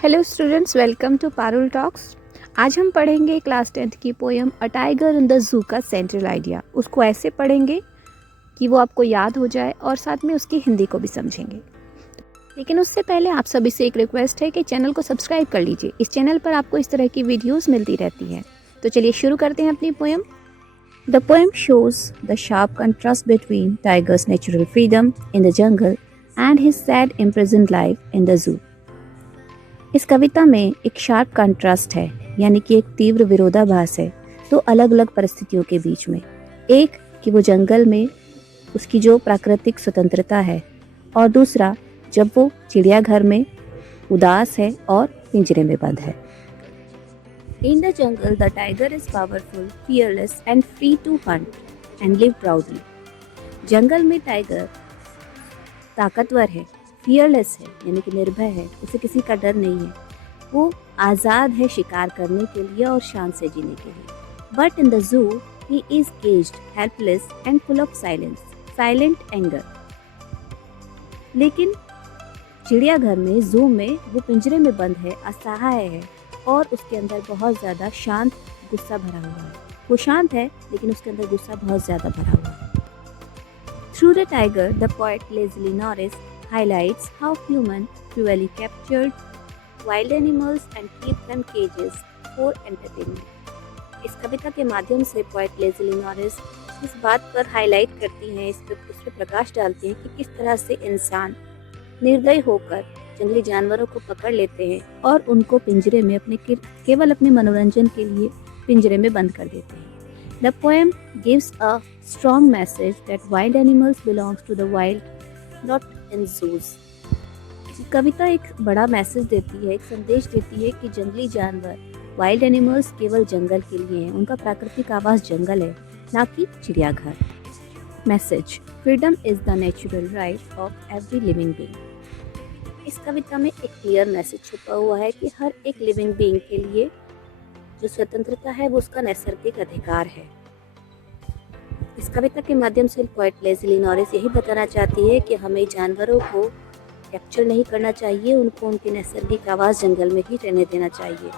Hello students, welcome to Parul talks. आज हम पढ़ेंगे क्लास 10th की poem a tiger in the zoo का सेंट्रल आइडिया। उसको ऐसे पढ़ेंगे कि वो आपको याद हो जाए और साथ में उसकी हिंदी को भी समझेंगे। लेकिन उससे पहले आप सभी से एक रिक्वेस्ट है कि चैनल को सब्सक्राइब कर लीजिए। इस चैनल पर आपको इस तरह की वीडियोस मिलती रहती हैं। तो चलिए शुरू करते हैं अपनी poem. The poem shows the sharp contrast between tigers natural freedom in the jungle and his sad imprisoned life in the जू। इस कविता में एक शार्प कंट्रास्ट है, यानी कि एक तीव्र विरोधाभास है दो अलग अलग परिस्थितियों के बीच में। एक कि वो जंगल में उसकी जो प्राकृतिक स्वतंत्रता है, और दूसरा जब वो चिड़ियाघर में उदास है और पिंजरे में बंद है। In the jungle the tiger is powerful, fearless and free to hunt and live proudly. जंगल में टाइगर ताकतवर है, फियरलेस है यानी कि निर्भय है, उसे किसी का डर नहीं है। वो आज़ाद है शिकार करने के लिए और शान से जीने के लिए। बट इन द जू he is caged, helpless and full of silence, silent anger. लेकिन चिड़ियाघर में, जू में वो पिंजरे में बंद है, असहाय है और उसके अंदर बहुत ज़्यादा शांत गुस्सा भरा हुआ है। वो शांत है लेकिन उसके अंदर गुस्सा बहुत ज़्यादा भरा हुआ है। Through the tiger, the poet Leslie Norris highlights how human cruelly captured wild animals and keep them cages for entertainment. इस कविता के माध्यम से पोएट लेज़ली नॉरिस इस बात पर हाईलाइट करती हैं, इस पर प्रकाश डालती हैं कि किस तरह से इंसान निर्दयी होकर जंगली जानवरों को पकड़ लेते हैं और उनको पिंजरे में केवल अपने मनोरंजन के लिए पिंजरे में बंद कर देते हैं। The poem gives a strong message that wild animals belongs to the wild, not in zoos. कविता एक बड़ा मैसेज देती है, एक संदेश देती है कि जंगली जानवर, वाइल्ड एनिमल्स केवल जंगल के लिए हैं, उनका प्राकृतिक आवास जंगल है, ना कि चिड़ियाघर। Message: freedom is the natural right of every living being. इस कविता में एक क्लियर मैसेज छुपा हुआ है कि हर एक लिविंग बीइंग के लिए जो स्वतंत्रता है वो उसका नैसर्गिक अधिकार है। इस कविता के माध्यम से पोएट लेज़ली नॉरिस यही बताना चाहती है कि हमें जानवरों को कैप्चर नहीं करना चाहिए, उनको उनके नैसर्गिक आवास जंगल में ही रहने देना चाहिए।